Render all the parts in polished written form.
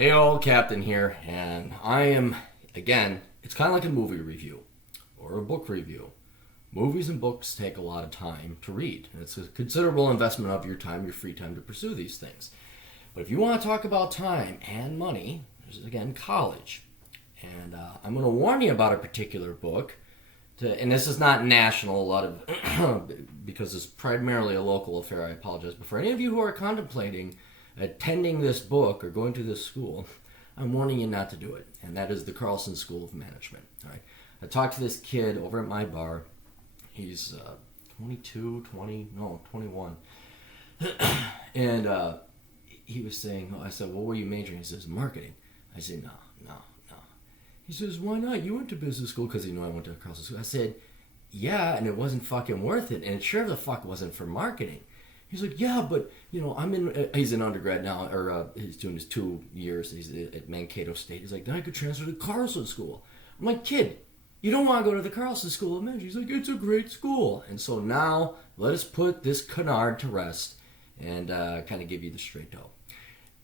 Hey, old Captain here, and I am, again, it's kind of like a movie review or a book review. Movies and books take a lot of time to read, and it's a considerable investment of your time, your free time, to pursue these things. But if you want to talk about time and money, there's, again, college. And I'm going to warn you about a particular book, and this is not national, a lot of, because it's primarily a local affair, I apologize. But for any of you who are contemplating attending this book or going to this school, I'm warning you not to do it. And that is the Carlson School of Management. All right. I talked to this kid over at my bar. He's 21. And he was saying, I said, well, what are you majoring? He says, marketing. I said, no. He says, why not? You went to business school, because he knew I went to Carlson School. I said, yeah, and it wasn't fucking worth it. And it sure the fuck wasn't for marketing. He's like, yeah, but, he's an undergrad now, or he's doing his 2 years. He's at Mankato State. He's like, then I could transfer to Carlson School. I'm like, kid, you don't want to go to the Carlson School of Management. He's like, it's a great school. And so now, let us put this canard to rest and kind of give you the straight dough.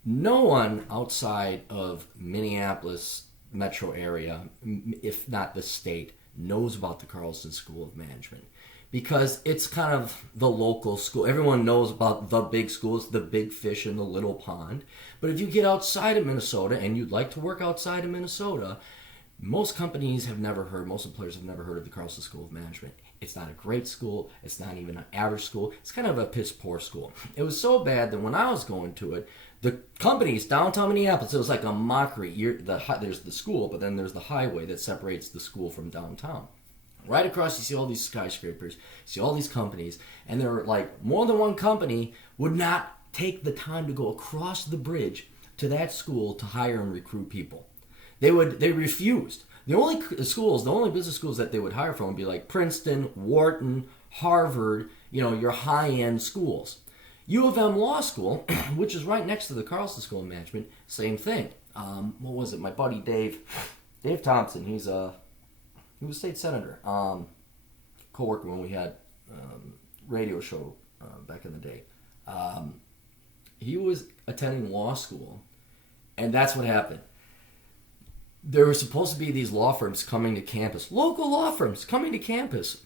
No one outside of Minneapolis metro area, if not the state, knows about the Carlson School of Management. Because it's kind of the local school. Everyone knows about the big schools, the big fish in the little pond. But if you get outside of Minnesota and you'd like to work outside of Minnesota, most employers have never heard of the Carlson School of Management. It's not a great school. It's not even an average school. It's kind of a piss poor school. It was so bad that when I was going to it, the companies downtown Minneapolis, it was like a mockery. There's the school, but then there's the highway that separates the school from downtown. Right across, you see all these skyscrapers, you see all these companies, and there are like more than one company would not take the time to go across the bridge to that school to hire and recruit people. They refused. The only business schools that they would hire from would be like Princeton, Wharton, Harvard, your high-end schools. U of M Law School, which is right next to the Carlson School of Management, same thing. What was it? My buddy Dave Thompson, he was a state senator, co-worker when we had radio show back in the day. He was attending law school, and that's what happened. There were supposed to be these law firms coming to campus, local law firms coming to campus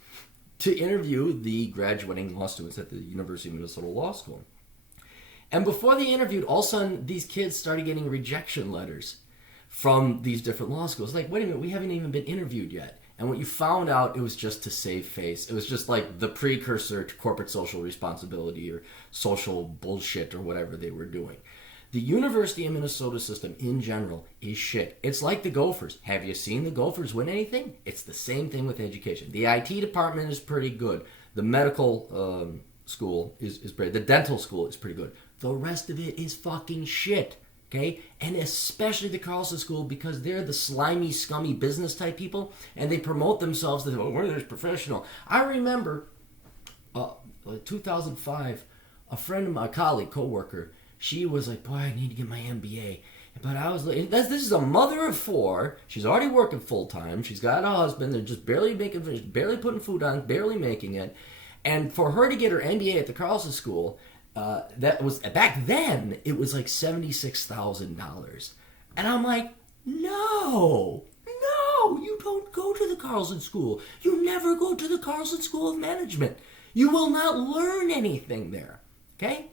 to interview the graduating law students at the University of Minnesota Law School. And before they interviewed, all of a sudden, these kids started getting rejection letters from these different law schools. Like, wait a minute, we haven't even been interviewed yet. And what you found out, it was just to save face. It was just like the precursor to corporate social responsibility or social bullshit or whatever they were doing. The University of Minnesota system in general is shit. It's like the Gophers. Have you seen the Gophers win anything? It's the same thing with education. The IT department is pretty good. The medical school is pretty. The dental school is pretty good. The rest of it is fucking shit. Okay? And especially the Carlson School, because they're the slimy, scummy business type people, and they promote themselves as, we're this professional. I remember 2005, a friend of my colleague, co-worker, she was like, boy, I need to get my MBA. But I was like, this is a mother of 4. She's already working full-time. She's got a husband. They're just barely putting food on, barely making it. And for her to get her MBA at the Carlson School, that was, back then, it was like $76,000. And I'm like, no, you don't go to the Carlson School. You never go to the Carlson School of Management. You will not learn anything there, okay?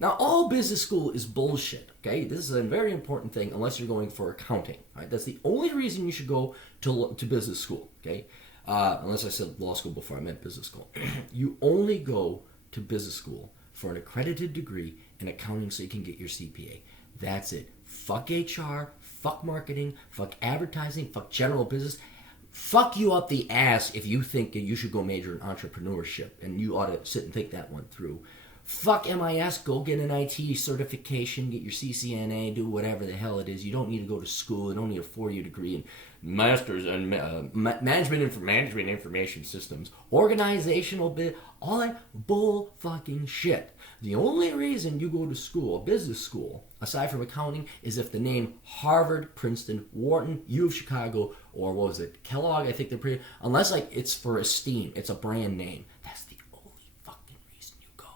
Now, all business school is bullshit, okay? This is a very important thing unless you're going for accounting, right? That's the only reason you should go to business school, okay? Unless I said law school before I meant business school. You only go to business school for an accredited degree in accounting so you can get your CPA. That's it. Fuck HR, fuck marketing, fuck advertising, fuck general business. Fuck you up the ass if you think that you should go major in entrepreneurship, and you ought to sit and think that one through. Fuck MIS, go get an IT certification, get your CCNA, do whatever the hell it is. You don't need to go to school. You don't need a 4-year degree in master's and management information systems, organizational bit, all that bull fucking shit. The only reason you go to school, business school, aside from accounting, is if the name Harvard, Princeton, Wharton, U of Chicago, or what was it, Kellogg, I think they're pretty, unless like it's for esteem, it's a brand name. That's the only fucking reason you go.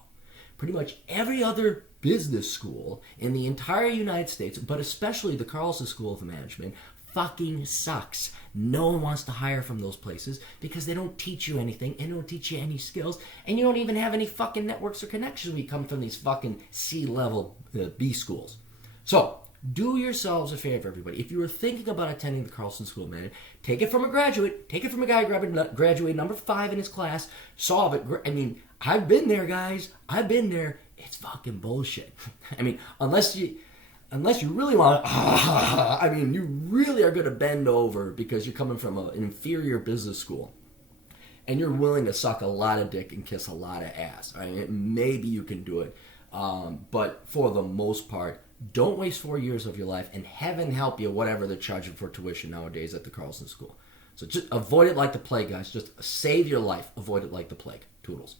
Pretty much every other business school in the entire United States, but especially the Carlson School of Management, fucking sucks. No one wants to hire from those places because they don't teach you anything and don't teach you any skills, and you don't even have any fucking networks or connections when you come from these fucking C-level B schools. So, do yourselves a favor, everybody. If you were thinking about attending the Carlson School of Management, take it from a graduate. Take it from a guy graduated number 5 in his class. Solve it. I mean, I've been there, guys. I've been there. It's fucking bullshit. I mean, unless you really want to, I mean, you really are going to bend over because you're coming from an inferior business school and you're willing to suck a lot of dick and kiss a lot of ass. I mean, maybe you can do it. But for the most part, don't waste 4 years of your life, and heaven help you whatever they're charging for tuition nowadays at the Carlson School. So just avoid it like the plague, guys. Just save your life. Avoid it like the plague. Toodles.